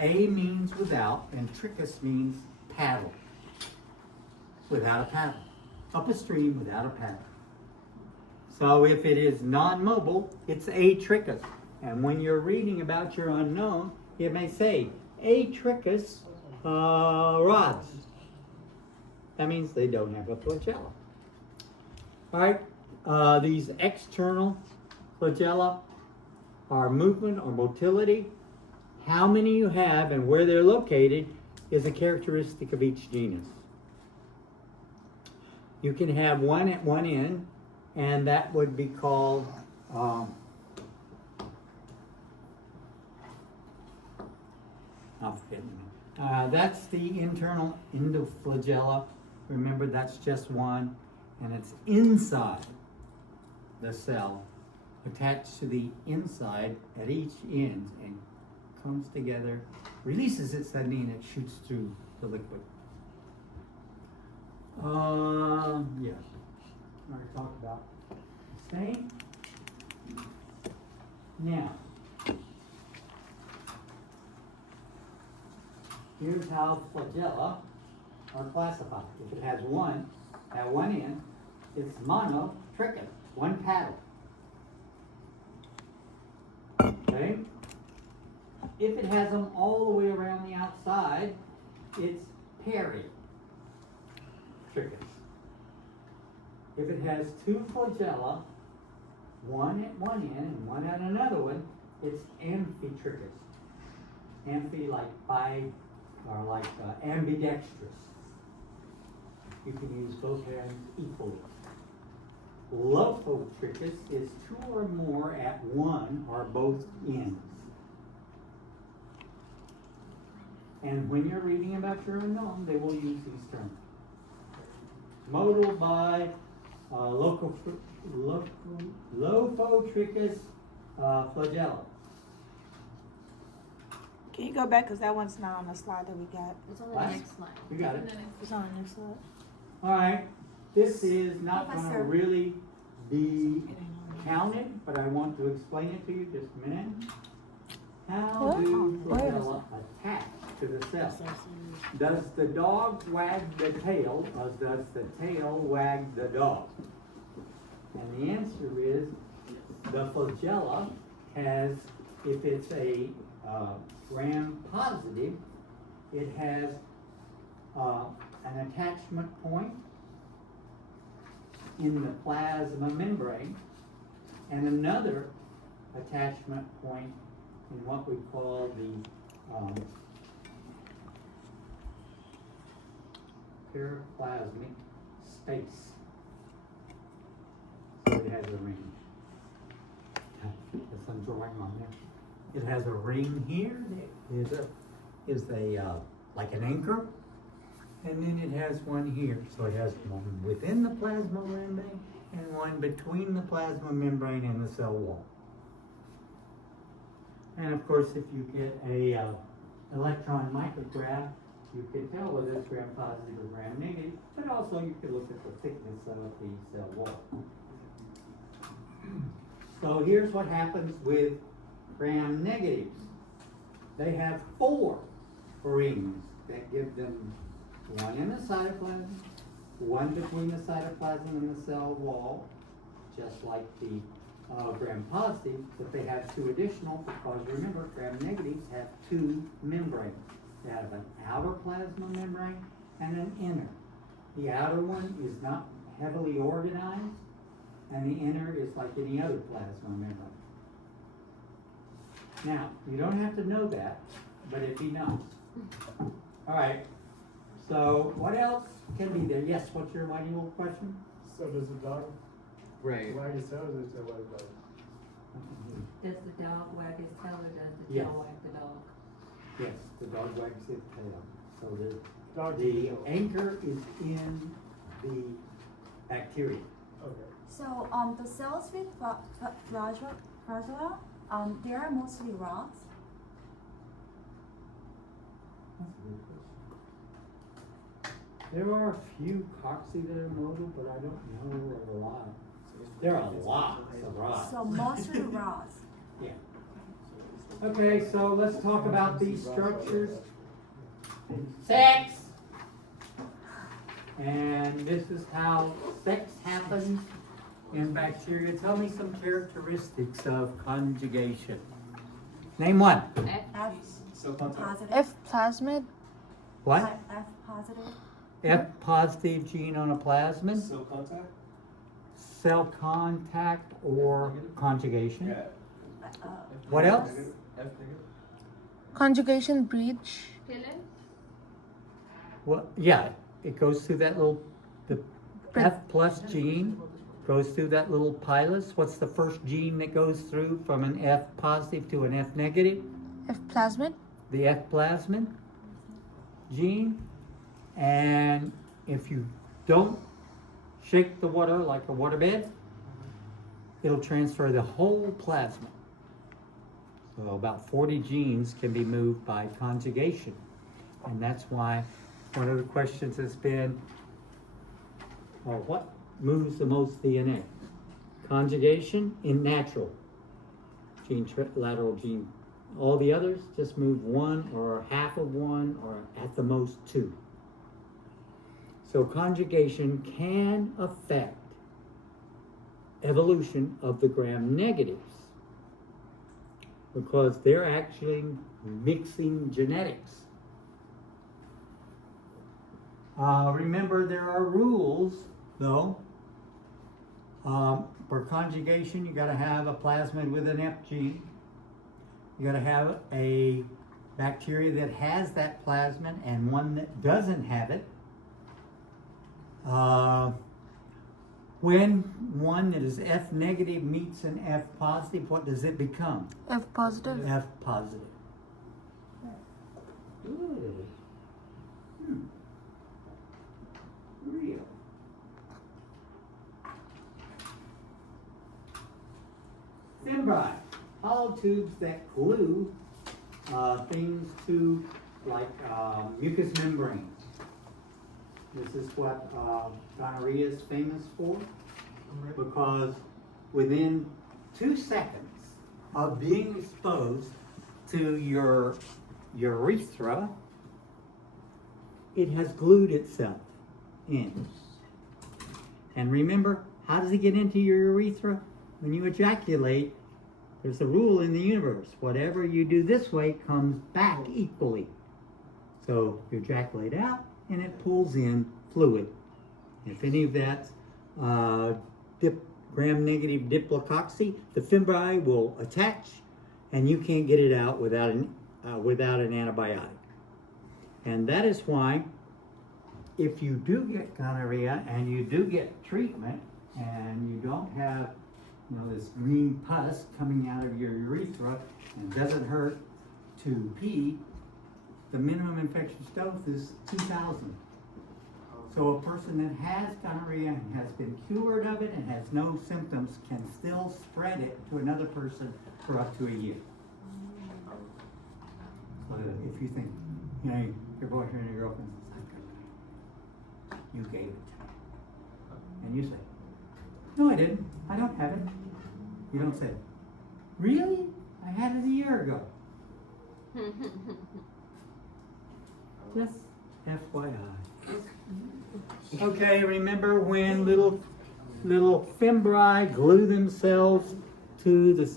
A means without, and trickus means paddle. Without a paddle. Up a stream without a paddle. So if it is non-mobile, it's a trickus. And when you're reading about your unknown, it may say a trickus rods. That means they don't have a flagella. All right, these external flagella are movement or motility. How many you have and where they're located is a characteristic of each genus. You can have one at one end, and that would be called I'll forget. That's the internal endoflagella. Remember, that's just one, and it's inside the cell, attached to the inside at each end, and comes together, releases it suddenly, and it shoots through the liquid. Yes. I already talked about the same. Now, here's how flagella are classified. If it has one at one end, it's monotrichous, one paddle. Okay? If it has them all the way around the outside, it's peritrichous. If it has two flagella, one at one end and one at another one, it's amphitrichous. Amphi like bi, or like ambidextrous. You can use both hands equally. Lophotrichous is two or more at one or both ends. And when you're reading about your unknown, they will use these terms. Modal by Lophotrichous flagella. Can you go back, because that one's not on the slide that we got. It's on the What? next slide. We got it. It's on the next slide. All right. This is not going to Professor. really be counted, but I want to explain it to you just a minute. How do flagella attach to the cell? Does the dog wag the tail, or does the tail wag the dog? And the answer is the flagella has, if it's a gram positive, it has an attachment point in the plasma membrane and another attachment point in what we call the periplasmic space. So it has a ring. There's some drawing on there. It has a ring here. Is a like an anchor, and then it has one here. So it has one within the plasma membrane and one between the plasma membrane and the cell wall. And of course, if you get a electron micrograph, you can tell whether it's gram positive or gram negative, but also you can look at the thickness of the cell wall. So here's what happens with gram negatives. They have 4 rings that give them one in the cytoplasm, one between the cytoplasm and the cell wall, just like the gram positive, but they have 2 additional because remember, gram negatives have 2 membranes. They have an outer plasma membrane and an inner. The outer one is not heavily organized, and the inner is like any other plasma membrane. Now, you don't have to know that, but it'd be nice. All right, so what else can be there? Yes, what's your lineal question? So does the dog Right. wag his tail or does it wag both? Does the dog wag his tail or does the Yes. tail wag the dog? Yes, the dog wags its tail. So Dog the tail. anchor is in the bacteria. Okay. So the cells with flagella, they are mostly rods. That's a good question. There are a few cocci that are mobile, but I don't know of a lot. There are lots of rods. So mostly rods. Yeah. Okay, so let's talk about these structures. Sex! And this is how sex happens in bacteria. Tell me some characteristics of conjugation. Name one. F positive. F plasmid. What? F positive. F positive gene on a plasmid. Cell contact? Cell contact or conjugation. Yeah. What else? F negative? Conjugation breach. Well, yeah, it goes through that little, the F plus gene goes through that little pilus. What's the first gene that goes through from an F positive to an F negative? F plasmid. The F plasmid gene. And if you don't shake the water like a waterbed, it'll transfer the whole plasma. So about 40 genes can be moved by conjugation. And that's why one of the questions has been, well, what moves the most DNA? Conjugation in natural lateral gene. All the others just move one or half of one or at the most two. So conjugation can affect evolution of the gram negatives because they're actually mixing genetics. Remember, there are rules, though. For conjugation, you got to have a plasmid with an F gene. You got to have a bacteria that has that plasmid and one that doesn't have it. When one that is F negative meets an F positive, what does it become? F positive. F positive. Good. Real. Fimbriae, hollow tubes that glue things to like mucous membranes. This is what gonorrhea is famous for, because within 2 seconds of being exposed to your urethra, it has glued itself in. And remember, how does it get into your urethra? When you ejaculate, there's a rule in the universe. Whatever you do this way comes back equally. So you ejaculate out, and it pulls in fluid. If any of that's gram-negative diplocoxy, the fimbriae will attach, and you can't get it out without an antibiotic. And that is why, if you do get gonorrhea and you do get treatment, and you don't have, this green pus coming out of your urethra, and it doesn't hurt to pee, the minimum infectious dose is 2,000. So a person that has gonorrhea and has been cured of it and has no symptoms can still spread it to another person for up to a year. So if you think, your boyfriend or your girlfriend says, you gave it to me. And you say, no, I didn't. I don't have it. You don't say, really? I had it a year ago. Just FYI. Okay, remember when little fimbriae glue themselves to the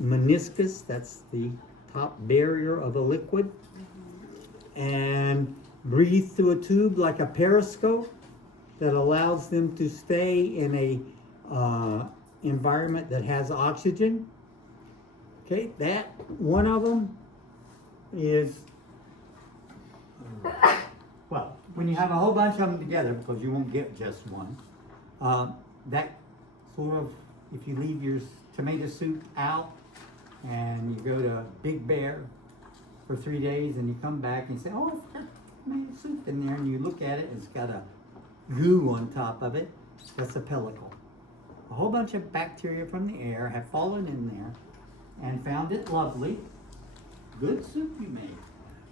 meniscus, that's the top barrier of a liquid, and breathe through a tube like a periscope that allows them to stay in a environment that has oxygen. Okay, that one of them is well, when you have a whole bunch of them together, because you won't get just one, that sort of, if you leave your tomato soup out and you go to Big Bear for 3 days and you come back and you say, oh, there's tomato soup in there, and you look at it and it's got a goo on top of it, that's a pellicle. A whole bunch of bacteria from the air have fallen in there and found it lovely, good soup you made,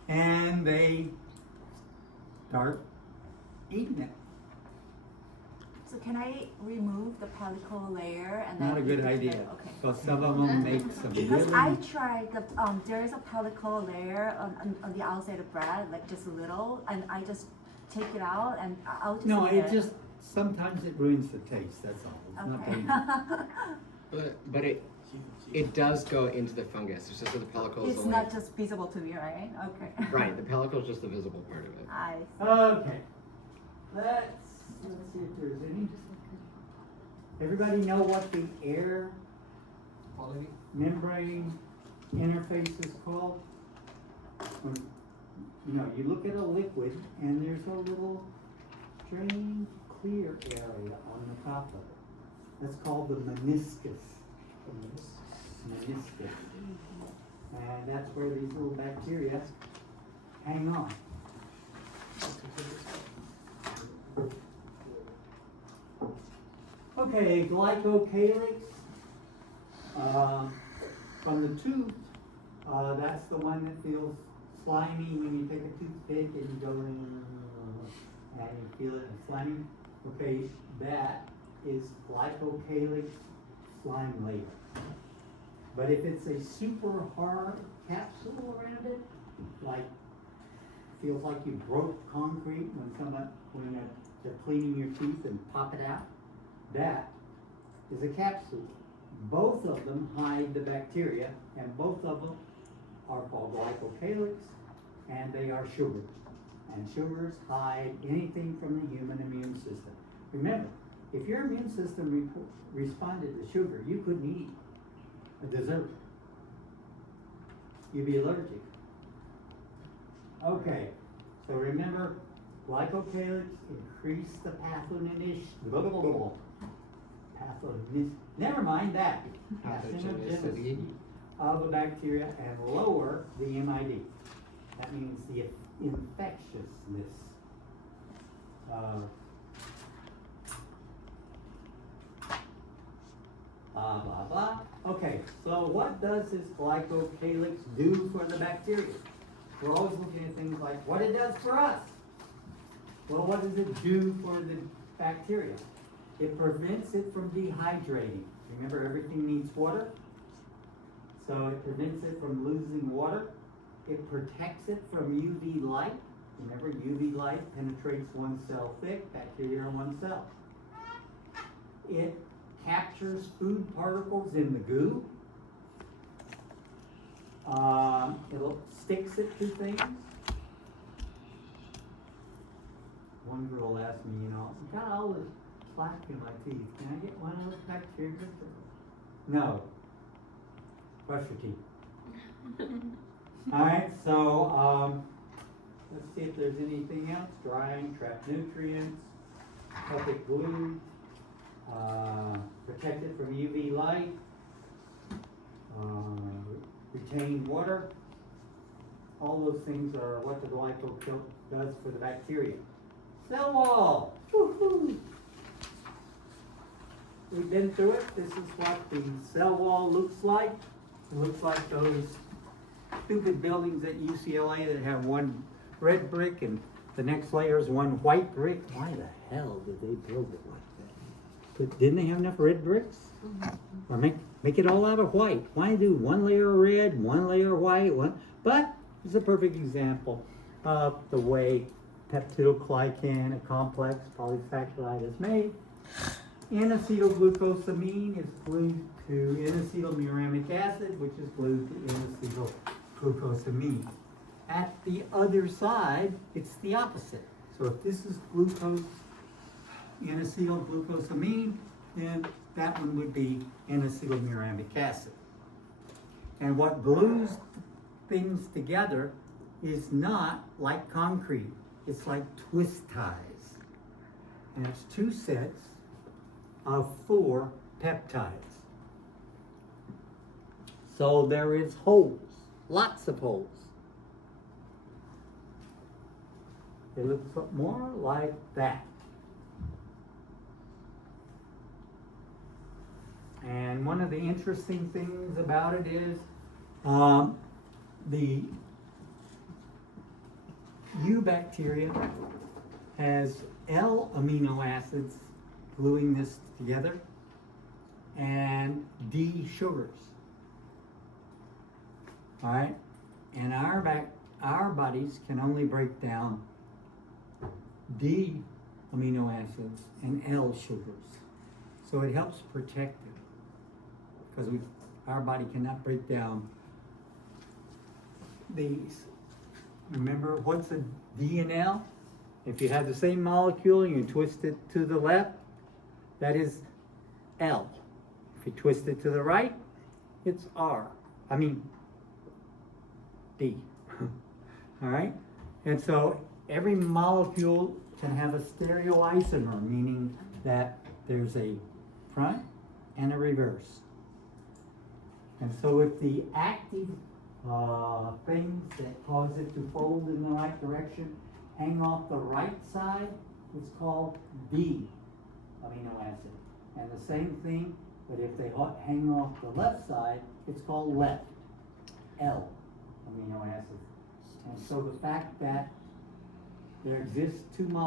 and they start eating it. So So can I remove the pellicle layer and then? Not a good leave it idea. together? Okay. Because some of them make some Because I really, tried the there is a pellicle layer on the outside of bread, like just a little, and I just take it out and I'll just. no, eat it just, sometimes it ruins the taste, that's all. It's Okay. nothing. But it does go into the fungus. It's just that the pellicle is It's only not just visible to me, right? Okay. right. The pellicle is just the visible part of it. I see. Okay. Let's see if there's any. Everybody know what the air Quality? membrane interface is called? When, you look at a liquid and there's a little strange clear area on the top of it. That's called the meniscus. Meniscus. And that's where these little bacteria hang on. Okay, glycocalyx. From the tooth, that's the one that feels slimy when you take a toothpick and you go in and you feel it slimy. Okay, that is glycocalyx slime layer. But if it's a super hard capsule around it, like feels like you broke concrete when they're cleaning your teeth and pop it out, that is a capsule. Both of them hide the bacteria, and both of them are called glycocalyx, and they are sugars. And sugars hide anything from the human immune system. Remember, if your immune system responded to sugar, you couldn't eat a dessert. You'd be allergic. Okay, so remember, glycocalyx increase the never mind that. Pathogenicity of a bacteria and lower the MID. That means the infectiousness. Blah, blah, blah. Okay, so what does this glycocalyx do for the bacteria? We're always looking at things like what it does for us. Well, what does it do for the bacteria? It prevents it from dehydrating. Remember, everything needs water. So it prevents it from losing water. It protects it from UV light. Remember, UV light penetrates one cell thick, bacteria are one cell. It captures food particles in the goo. It sticks it to things. One girl asked me, I got all this plaque in my teeth. Can I get one of those bacteria? No. Brush your teeth. Alright, so let's see if there's anything else. Drying, trap nutrients, help it glue, protect it from UV light, retain water. All those things are what the glycocalyx does for the bacteria. Cell wall. Woo-hoo. We've been through it. This is what the cell wall looks like. It looks like those stupid buildings at UCLA that have one red brick and the next layer is one white brick. Why the hell did they build it like that? But didn't they have enough red bricks? Or make it all out of white? Why do one layer of red, one layer of white, But it's a perfect example of the way peptidoglycan, a complex polysaccharide, is made. N-acetylglucosamine is glued to N-acetylmuramic acid, which is glued to N-acetylglucosamine. At the other side, it's the opposite. So if this is glucose, N-acetylglucosamine, then that one would be N-acetylmuramic acid. And what glues things together is not like concrete. It's like twist ties. And it's two sets of 4 peptides. So there is holes, lots of holes. It looks more like that. And one of the interesting things about it is the U bacteria has L amino acids gluing this together, and D sugars. All right, and our bodies can only break down D amino acids and L sugars, so it helps protect it because our body cannot break down these. Remember, what's a D and L? If you have the same molecule and you twist it to the left, that is L. If you twist it to the right, it's D. All right? And so every molecule can have a stereoisomer, meaning that there's a front and a reverse. And so if the active things that cause it to fold in the right direction hang off the right side, it's called D amino acid. And the same thing, but if they hang off the left side, it's called left, L amino acid. And so the fact that there exists two molecules